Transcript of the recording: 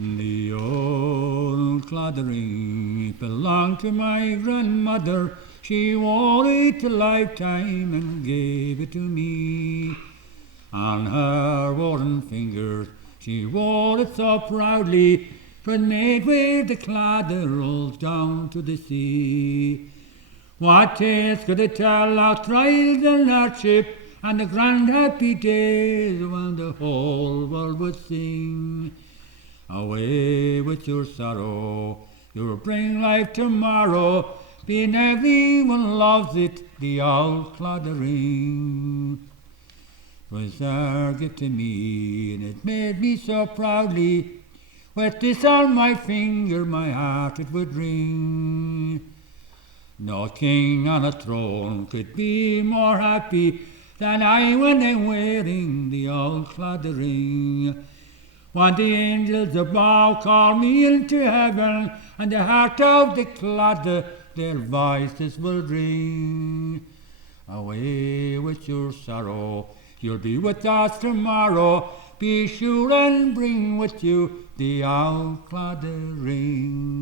The old claddering belonged to my grandmother. She wore it a lifetime and gave it to me. On her worn fingers she wore it so proudly, 'twas made with the cladder rolls down to the sea. What tales could it tell of trials and hardship, and the grand happy days when the whole world would sing? Away with your sorrow, you'll bring life tomorrow, being everyone loves it, the old claddering. 'Twas our gift to me, and it made me so proudly, with this on my finger my heart it would ring. No king on a throne could be more happy than I when I'm wearing the old claddering. When the angels above call me into heaven, and the heart of the cladder their voices will ring. Away with your sorrow, you'll be with us tomorrow. Be sure and bring with you the old claddering.